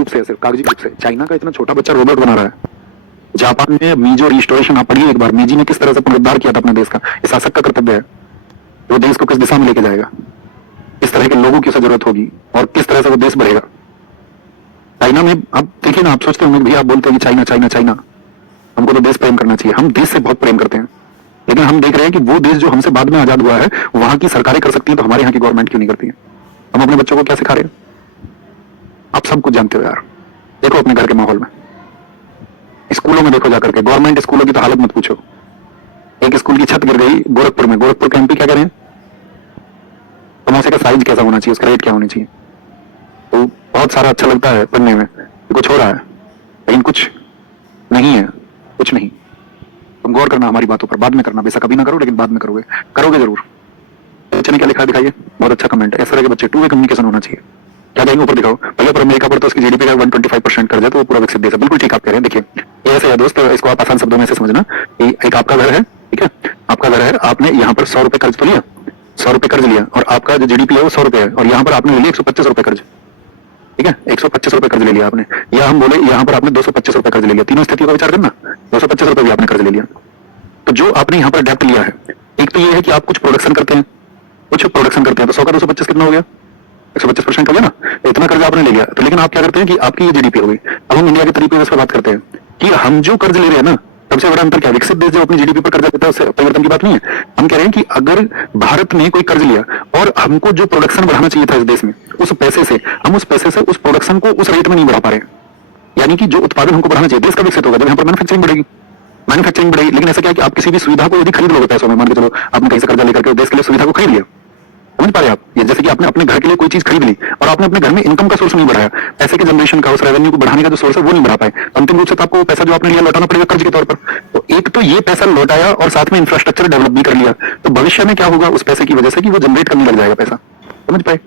रूप से, सिर्फ कागजी रूप से। चाइना का इतना छोटा बच्चा रोबोट बना रहा है। जापान में मीजो रिस्टोरेशन, आप पढ़िए एक बार, मीजी ने किस तरह से पुनरुद्धार किया था अपने देश का। इस शासक का कर्तव्य है, वो देश को किस दिशा में लेके जाएगा, किस तरह के लोगों की उसे जरूरत होगी और किस तरह से वो देश बढ़ेगा। चाइना में आप देखिए ना, आप सोचते होंगे भैया, आप बोलते हैं कि चाइना चाइना चाइना, हमको तो देश प्रेम करना चाहिए। हम देश से बहुत प्रेम करते हैं, लेकिन हम देख रहे हैं कि वो देश जो हमसे बाद में आजाद हुआ है, वहां की सरकारें कर सकती है, तो हमारे यहाँ की गवर्नमेंट क्यों नहीं करती है। हम अपने बच्चों को क्या सिखा रहे हैं, आप सब कुछ जानते हो यार। देखो अपने घर के माहौल में, स्कूलों में देखो जाकर के, गवर्नमेंट स्कूलों की तो हालत मत पूछो। एक स्कूल की छत गिर गई गोरखपुर में, गोरखपुर के एमपी क्या करें, समोसे का साइज कैसा होना चाहिए, उसका रेट क्या होनी चाहिए। तो बहुत सारा अच्छा लगता है पढ़ने में, कुछ हो रहा है लेकिन कुछ नहीं है, कुछ नहीं। तुम गौर करना हमारी बातों पर, बाद में करना, बेशक अभी ना करो लेकिन बाद में करोगे, करोगे जरूर। बच्चे ने क्या लिखा दिखाइए, बहुत अच्छा कमेंट है। इस तरह के बच्चे, टू वे कम्युनिकेशन होना चाहिए। क्या कहेंगे ऊपर दिखाओ भैया, पर अमेरिका पर तो उसकी जीडीपी का 125% कर जाए तो वो पूरा विकसित देश है। बिल्कुल ठीक आप कह रहे हैं। देखिए ये ऐसे है दोस्त, इसको आप आसान शब्दों में ऐसे समझना, एक आपका घर है, ठीक है, आपका घर है, आपने यहाँ पर 100 रुपए कर्ज तो लिया, 100 रुपए कर्ज लिया, और आपका जो जीडीपी है वो 100 रुपए है, और यहाँ पर आपने लिया 125 रुपए कर्ज, ठीक है, 125 रुपए कर्ज ले लिया आपने, या हम बोले यहाँ पर आपने 225 रुपए कर्ज ले लिया। तीनों स्थितियों का विचार करना, 225 रुपए भी आपने कर्ज ले लिया। तो जो आपने यहाँ पर डेप्ट लिया है, एक तो ये है कि आप कुछ प्रोडक्शन करते हैं, कुछ प्रोडक्शन करते हैं, तो 100 का 225 कितना हो गया, 125% हो गया ना। इतना कर्ज आपने ले लिया, तो लेकिन आप क्या करते हैं कि आपकी ये जीडीपी हो गई। अब हम इंडिया के तरीके से बात करते हैं कि हम जो कर्ज ले रहे हैं ना, सबसे बड़ा अंतर क्या है, विकसित देश जो अपनी जीडीपी पर कर्ज लेता है उससे परिवर्तन की बात नहीं है। हम कह रहे हैं कि अगर भारत ने कोई कर्ज लिया और हमको जो प्रोडक्शन बढ़ाना चाहिए था इस देश में, उस पैसे से हम उस पैसे से उस प्रोडक्शन को उस रेट में नहीं बढ़ा पा रहे, यानी कि जो उत्पादन हमको बढ़ाना चाहिए, देश का विकसित होगा जब यहाँ पर मैन्युफैक्चरिंग बढ़ेगी, मैन्युफैक्चरिंग बढ़ेगी। लेकिन ऐसा क्या है कि आप किसी भी सुविधा को यदि खरीद लोगे पैसों में, मान के चलो आपने कहीं से कर्जा लेकर के देश के लिए सुविधा को खरीद लिया, समझ पा रहे आप, ये जैसे कि आपने अपने घर के लिए कोई चीज खरीद ली और आपने अपने घर में इनकम का सोर्स नहीं बढ़ाया, पैसे के जनरेशन का, उस रेवेन्यू को बढ़ाने का जो सोर्स है वो नहीं बढ़ा पाए, अंतिम रूप से तो आपको पैसा जो आपने लिया लौटाना पड़ेगा कर्ज के तौर पर। तो एक तो ये पैसा लौटाया और साथ में इंफ्रास्ट्रक्चर डेवलप भी कर लिया, तो भविष्य में क्या होगा उस पैसे की वजह से कि वो जनरेट करने लग जाएगा पैसा, समझ पाए,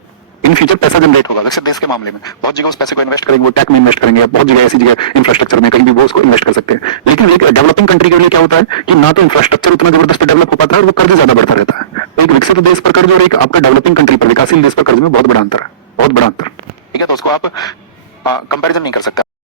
इन फ्यूचर पैसा जनरेट होगा। वैसे देश के मामले में बहुत जगह उस पैसे को इन्वेस्ट करेंगे, वो टेक में इन्वेस्ट करेंगे, बहुत जगह ऐसी जगह इंफ्रास्ट्रक्चर में कहीं भी वो उसको इन्वेस्ट कर सकते हैं। लेकिन एक डेवलपिंग कंट्री के लिए क्या होता है कि ना तो इंफ्रास्ट्रक्चर उतना जबरदस्त डेवलप हो पाता है और वो कर्ज ज्यादा बढ़ता रहता है। तो एक विकसित देश पर कर्ज और एक आपका डेवलपिंग कंट्री पर, विकासशील देश पर कर्ज में बहुत बड़ा अंतर है, बहुत बड़ा अंतर, ठीक है। तो उसको आप कंपेरिजन नहीं कर सकते।